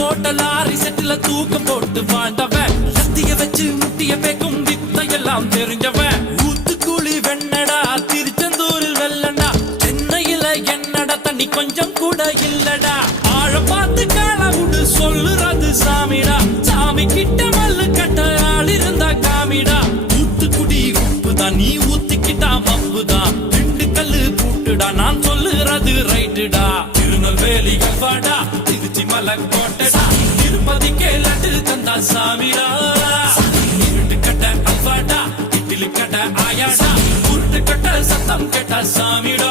போட்ட லாரி செட்டுல தூக்கம் போட்டு வாழ்ந்தவன் சத்திய வச்சு முட்டிய பேக்கும் வித்தையெல்லாம் தெரிஞ்சவன் ஊத்துக்குழி வெண்ணடா திருச்செந்தூரில் வெள்ளடா சென்னையில என்னடா தண்ணி கொஞ்சம் கூட இல்லடா ஆழ பார்த்து காலவுடு சொல்லுறது சாமிடா சாமி கிட்ட மல்லு கட்ட ஆள் இருந்தா காமிடா ஊத்துக்குடி உப்புதான் நீ ஊத்திக்கிட்டா மப்புதான் ரெண்டு கல்லு பூட்டுடா நான் சொல்லுறது ரைட்டுடா திருநெல்வேலி கல்வாடா திருச்சி மலை கோட்டடா திருப்பதிக்கே லட்டு தந்தா சாமிடா இருட்டு கட்ட அல்வாடா இட்லி கட்ட ஆயாடா உருட்டு கட்ட சத்தம் கேட்டா சாமிடா